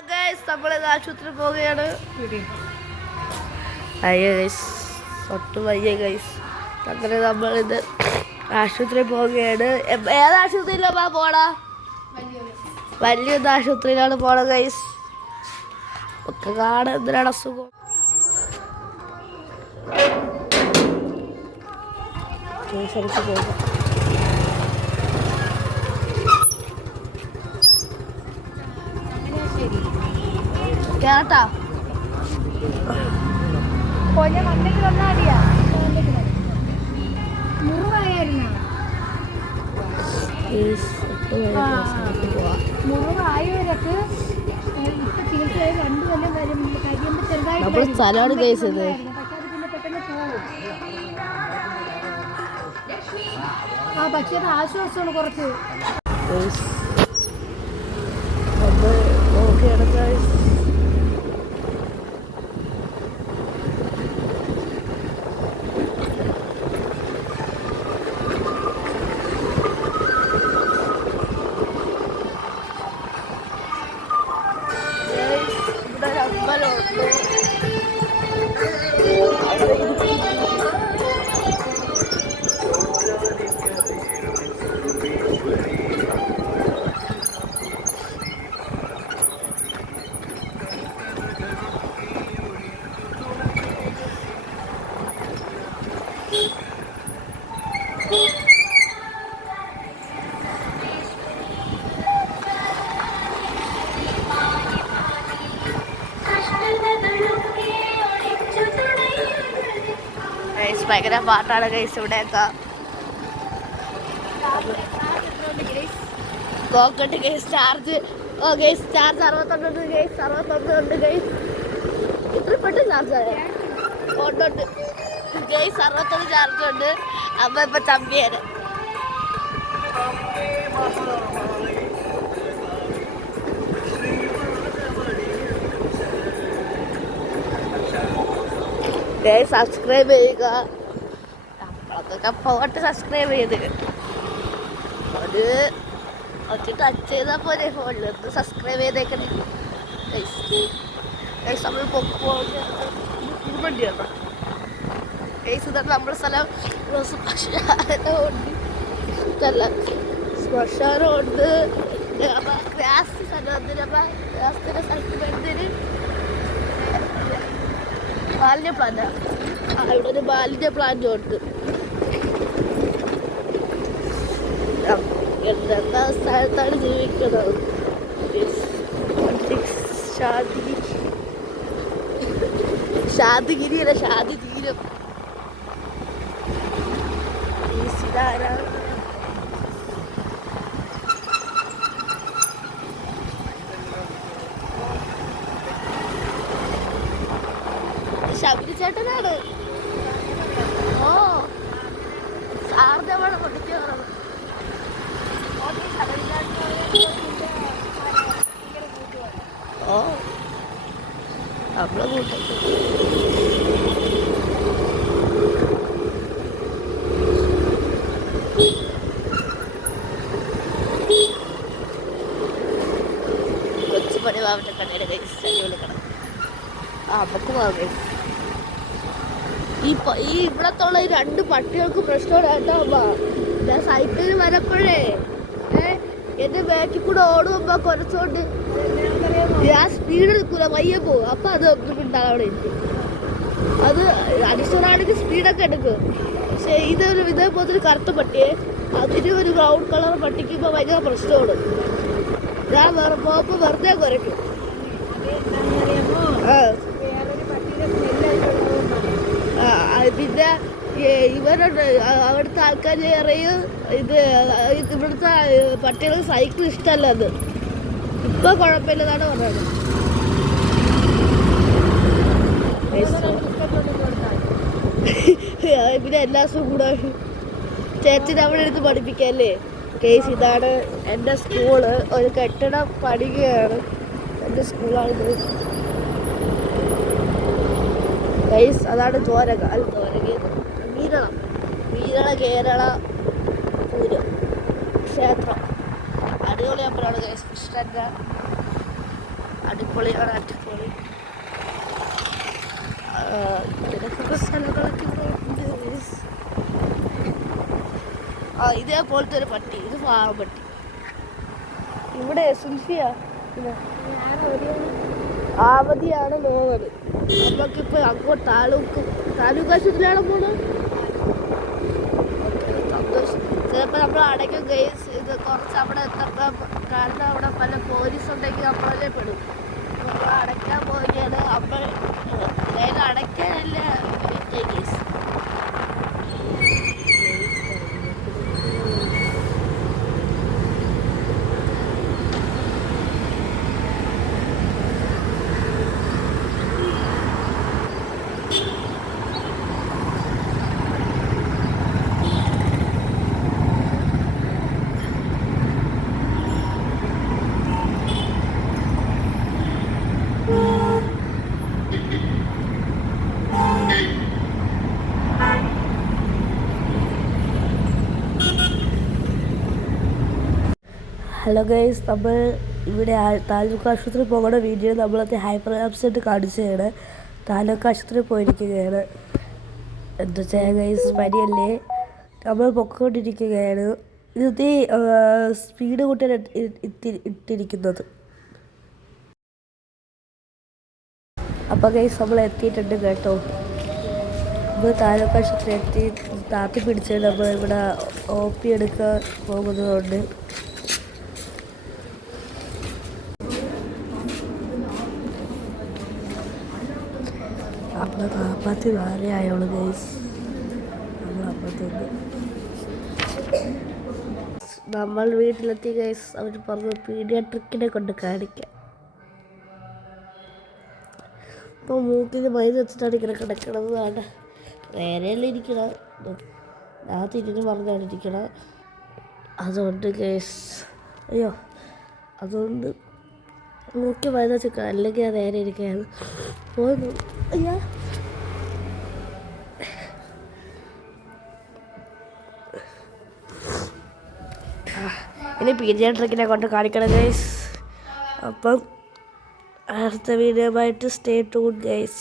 നമ്മളിത് ആശുപത്രി പോവുകയാണ്. അയ്യോ ഗൈസ് ഒട്ടും വയ്യ ഗൈസ് അങ്ങനെ നമ്മളിത് ആശുപത്രി പോവുകയാണ്. ഏത് ആശുപത്രിയിലാ പോടാ വലിയൊരു ആശുപത്രിയിലാണ് പോണ ഗൈസ് ഒക്കെ കാണാൻ എന്തിനാണ് അസുഖം? ശരിക്കും പോകും കേട്ടാ? കൊല്ല വന്നിട്ട് വന്നാടിയാ മതിയാ? മുറിവായവരൊക്കെ ഇപ്പൊ ചികിത്സയായി രണ്ടു കൊല്ലം വരും. കഴിയുമ്പോൾ ചെറുതായിട്ട്. സ്ഥലമാണ് കേസ് ഇത് ആ പക്ഷേ ആശ്വാസമാണ് കുറച്ച്. നോക്കുകയാണ് ഗൈസ് ഭയങ്കര പാട്ടാണ് ഗൈസ് ഇവിടെയൊക്കെ. നോക്കട്ടെ ഗൈസ് ചാർജ് ഓ ഗൈസ് ചാർജ് അറുപത്തൊന്നുണ്ട് ഗൈസ് അറുപത്തൊന്നുണ്ട് ഗൈസ് ഇത്ര പെട്ടെന്ന് ചാർജ് ഫോട്ടോണ്ട് ഗൈസ് അറുപത്തൊന്ന് ചാർജ് ഉണ്ട്. അമ്മ ഇപ്പൊ ചമ്പിയാണ്. സബ്സ്ക്രൈബ് ചെയ്യുക. നമ്മളൊക്കെ പോട്ട് സബ്സ്ക്രൈബ് ചെയ്ത്. ഒരു ഒറ്റ ടച്ച് ചെയ്താൽ പോലെ ഫോണിൽ ഒന്ന് സബ്സ്ക്രൈബ് ചെയ്തേക്കണേ. നമ്മുടെ സ്ഥലം. ശ്മശാനമുണ്ട് ഇതല്ല ശ്മശാനമുണ്ട് ഗ്രാസ് സ്ഥലം ഗ്രാസിന്റെ സ്ഥലത്ത് എന്തിന് മാലിന്യ പ്ലാന്റ് അവിടെ ഒരു മാലിന്യ പ്ലാന്റ് ഉണ്ട്. എന്താ സ്ഥലത്താണ് ജീവിക്കുന്നത്. ഷാദി ഷാദിഗിരി അല്ല ഷാദി തീരം ഇതാരാണ് ചേട്ടനാണ്. ഓ. സാറിന്റെ അവിടെ ഓ നമ്മളെ കൂട്ടത്തിൽ കൊച്ചുപണി വാവിന്റെ കണ്ണയുടെ കൈ വിളിക്കണം ആ നമുക്ക് വാങ്ങേ ഈ ഈ ഇവിടത്തുള്ള ഈ രണ്ട് പട്ടികൾക്ക് പ്രശ്നമാണ് കേട്ടോ അമ്മ ഞാൻ സൈക്കിളിൽ വരപ്പോഴേ ഏ എന്റെ ബാക്കിൽ കൂടെ ഓടുമ്പോ കുറച്ചുകൊണ്ട് ഞാൻ സ്പീഡ് എടുക്കൂല പയ്യെ പോകും അപ്പൊ അത് ഉണ്ടാകും അവിടെ അത് അടിച്ചോടാണെങ്കിൽ സ്പീഡൊക്കെ എടുക്കും. പക്ഷെ ഇതൊരു ഇതേപോലത്തെ ഒരു കറുത്ത പട്ടിയെ അതിന് ഒരു ബ്രൗൺ കളർ പട്ടിക്കുമ്പോ ഭയങ്കര പ്രശ്നമാണ്. ഞാൻ വേറെ പോപ്പ് വെറുതെ ആ. ആ, ആ, പിന്നെ ഇവരുടെ ആ, അവിടുത്തെ ആൾക്കാർ ഏറെയും ഇത് ആ, ഇവിടുത്തെ പട്ടികൾ സൈക്കിൾ ഇഷ്ടമല്ല അത്. ഇപ്പൊ കുഴപ്പമില്ലതാണ് പറഞ്ഞത് പിന്നെ എല്ലാ ദിവസവും കൂടെ ചേച്ചി അവിടെ എടുത്ത് പഠിപ്പിക്കല്ലേ? കേസ് ഇതാണ് എന്റെ സ്കൂൾ. ഒരു കെട്ടിടം പഠിക്കുകയാണ് എന്റെ സ്കൂളാണിത്. കേസ് അതാണ് ദ്വാരക. അല്ല ദ്വാരക വീരളം വീരള കേരള പൂരം ക്ഷേത്രം. അടിപൊളി അമ്പലമാണ് ഗൈസ് കൃഷ്ണന്റെ അടിപൊളിയാണ് അടിപൊളി ഇങ്ങനെയൊക്കെ സ്ഥലങ്ങളൊക്കെ. ആ ഇതേപോലത്തെ ഒരു പട്ടി. ഇത് പാവം പട്ടി. ഇവിടെ സുൽഫിയ ആവതിയാണ് നോവത് നമുക്കിപ്പോ അങ്ങോട്ട് താലൂക്ക് താലൂക്ക് ആശുപത്രിയാണ് പോണത്? ചിലപ്പോ നമ്മൾ അടയ്ക്കും കേസ് ഇത് കുറച്ച് അവിടെ എത്തപ്പോൾ കാരണം അവിടെ പല പോലീസ് ഉണ്ടെങ്കിൽ നമ്മളല്ലേ പെടും. അപ്പോൾ അടയ്ക്കാൻ പോവുകയാണ്. അപ്പോൾ അതായത് അടയ്ക്കാനല്ല കേസ് ഹലോ ഗൈസ് നമ്മൾ ഇവിടെ താലൂക്ക് ആശുപത്രി പോകുന്ന വീഡിയോ നമ്മളത്തെ ഹൈപ്പർ ആയിട്ട് കാണിച്ചതാണ്. താലൂക്ക് ആശുപത്രി പോയിരിക്കുകയാണ്. എന്താ ചെയ്യാ ഗൈസ് പനിയല്ലേ? നമ്മൾ പൊക്കോണ്ടിരിക്കുകയാണ്. ഇത് സ്പീഡ് കൂട്ടിയാണ് ഇട്ട്- ഇട്ട്- ഇട്ടിരിക്കുന്നത്. അപ്പോൾ ഗൈസ് നമ്മൾ എത്തിയിട്ടുണ്ട് കേട്ടോ. നമ്മൾ താലൂക്ക് ആശുപത്രി എത്തി താത്തി പിടിച്ച് നമ്മൾ ഇവിടെ ഒ പി എടുക്കാൻ പോകുന്നതുകൊണ്ട്. നാൽപ്പത്തി നാലേ ആയോളൂ ഗൈസ് നമ്മൾ അപ്പത്തേക്ക് നമ്മൾ വീട്ടിലെത്തി ഗൈസ് അവർ പറഞ്ഞു പീഡിയാട്രിക്കിനെ കൊണ്ട് കാണിക്കാം. ഇപ്പോൾ മൂക്കിന് മരുന്ന് വെച്ചിട്ടാണ് ഇങ്ങനെ കിടക്കണതാണ് വേണ്ട നേരെയല്ല ഇരിക്കണം ഞാൻ തിരിഞ്ഞ് പറഞ്ഞാണ് ഇരിക്കണം അതുകൊണ്ട് ഗൈസ് അയ്യോ അതുകൊണ്ട് മൂക്കി മരുന്ന് വെച്ചിരിക്കണം അല്ലെങ്കിൽ ഞാൻ നേരെ ഇരിക്കുകയാണ് പോയി അയ്യാ. ഇനി പീഡിയാട്രിക്കിനെ കൊണ്ട് കാണിക്കണം ഗൈസ് അപ്പം അടുത്ത വീഡിയോ ആയിട്ട് സ്റ്റേ ടൂൺ ഗൈസ്